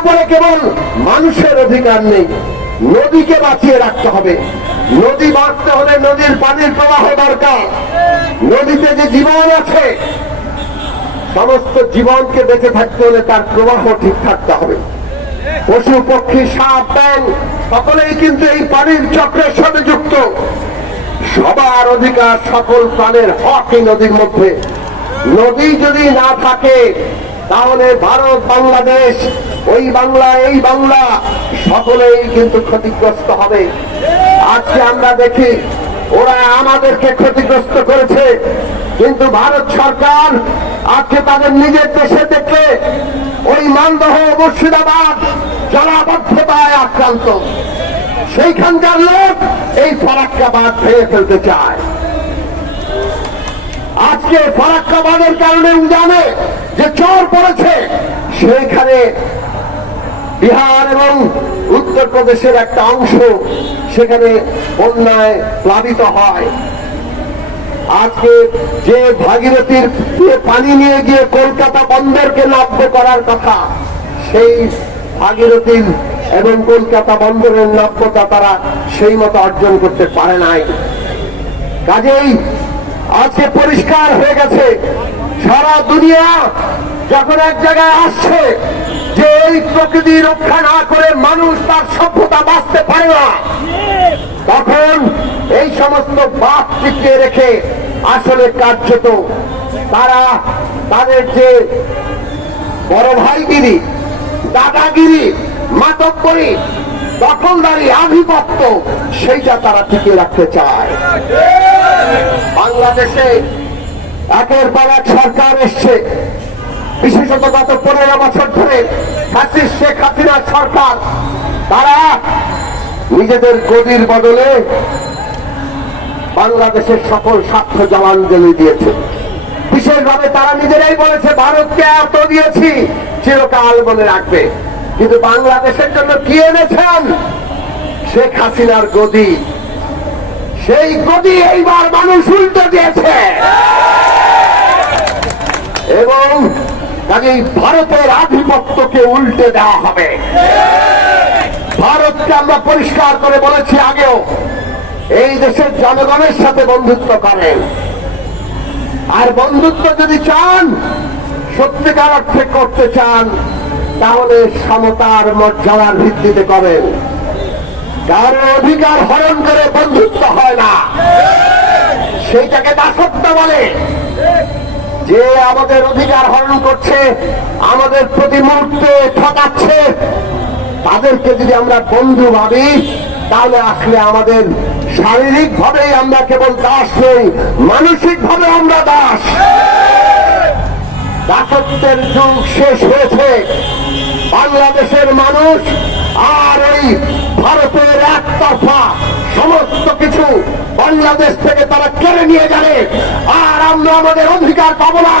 উপরে কেবল মানুষের অধিকার নেই। নদীকে বাঁচিয়ে রাখতে হবে। নদী বাঁচতে হলে নদীর পানির প্রবাহ দরকার। নদীতে যে জীবন আছে, সমস্ত জীবনকে বেঁচে থাকতে হলে তার প্রবাহ ঠিক থাকতে হবে। পশু, পক্ষী, সাপ ব্যাং সকলেই কিন্তু এই পানির চক্রের সাথে যুক্ত। সবার অধিকার সকল প্রাণের হক এই নদীর মধ্যে। নদী যদি না থাকে, তাহলে ভারত, বাংলাদেশ ওই বাংলা, এই বাংলা। সকলেই কিন্তু ক্ষতিগ্রস্ত হবে। আজকে আমরা দেখি, ওরা আমাদেরকে ক্ষতিগ্রস্ত করেছে। কিন্তু ভারত সরকার আজকে তাদের নিজের দেশে দেখলে ওই মালদহ মুর্শিদাবাদ জলাবদ্ধতায় আক্রান্ত। সেইখানকার লোক এই ফরাক্কাবাদ ভেঙে ফেলতে চায়। আজকে ফরাক্কাবাদের কারণে উজানে যে চর পড়েছে, সেইখানে বিহার এবং উত্তরপ্রদেশের একটা অংশ সেখানে বন্যায় প্লাবিত হয়। আজকে যে ভাগীরথীর পানি নিয়ে গিয়ে কলকাতা বন্দরকে নব্য করার কথা, সেই ভাগীরথীর এবং কলকাতা বন্দরের নব্যতা তারা সেই মতো অর্জন করতে পারে নাই। কাজেই আজকে পরিষ্কার হয়ে গেছে, সারা দুনিয়া যখন এক জায়গায় আসছে যে এই প্রকৃতি রক্ষা না করে মানুষ তার সভ্যতা বাঁচতে পারে না, তখন এই সমস্ত বাপ টিকিয়ে রেখে আসলে কার্যত তারা তাদের যে বড় ভাইগিরি, দাদাগিরি, মাতব্বরি, দখলদারি, আধিপত্য, সেইটা তারা টিকিয়ে রাখতে চায়। বাংলাদেশে একের পর এক সরকার এসছে। বিশেষত গত পনেরো বছর ধরে হাসির শেখ হাসিনার সরকার, তারা নিজেদের গদির বদলে বাংলাদেশের সকল স্বার্থ জলাঞ্জলি দিয়েছে। বিশেষভাবে তারা নিজেরাই বলেছে, ভারতকে এত দিয়েছি, চিরকাল মনে রাখবে। কিন্তু বাংলাদেশের জন্য কি এনেছেন? শেখ হাসিনার গদি। সেই গদি এইবার মানুষ উল্টে দিয়েছে। এবং কাজেই ভারতের আধিপত্যকে উল্টে দেওয়া হবে। ভারতকে আমরা পরিষ্কার করে বলেছি আগেও, এই দেশের জনগণের সাথে বন্ধুত্ব করেন। আর বন্ধুত্ব যদি চান, সত্যিকার অর্থে করতে চান, তাহলে সমতার মর্যাদার ভিত্তিতে করেন। কারও অধিকার হরণ করে বন্ধুত্ব হয় না। সেইটাকে দাসত্ব বলে। যে আমাদের অধিকার হরণ করছে, আমাদের প্রতি মুহূর্তে ঠকাচ্ছে, তাদেরকে যদি আমরা বন্ধু ভাবি, তাহলে আসলে আমাদের শারীরিক ভাবে আমরা কেবল দাস নই মানসিক ভাবে আমরা দাস। দাসত্বের যুগ শেষ হয়েছে। বাংলাদেশের মানুষ আর এই ভারতের একতরফা সমস্ত কিছু বাংলাদেশ থেকে তারা কেড়ে নিয়ে যাবে। আমরা আমাদের অধিকার পাবো না।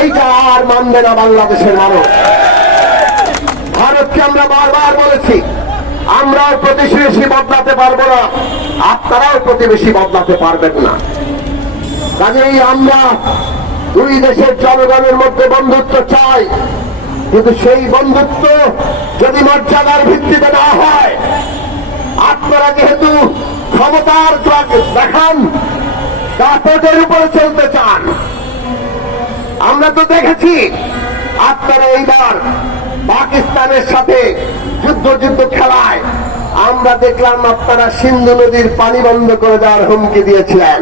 এইটা আর মানবে না বাংলাদেশের মানুষ। ভারতকে আমরা বারবার বলেছি, আমরাও প্রতিবেশী বদলাতে পারব না, আপনারাও প্রতিবেশী বদলাতে পারবেন না। কাজেই আমরা দুই দেশের জনগণের মধ্যে বন্ধুত্ব চাই। কিন্তু সেই বন্ধুত্ব যদি মর্যাদার ভিত্তিতে না হয়, আপনারা যেহেতু ক্ষমতার দেখান দাপটের উপরে চলতে চান। আমরা তো দেখেছি, আপনারা এইবার পাকিস্তানের সাথে যুদ্ধ যুদ্ধ খেলায়। আমরা দেখলাম আপনারা সিন্ধু নদীর পানি বন্ধ করে দেওয়ার হুমকি দিয়েছিলেন।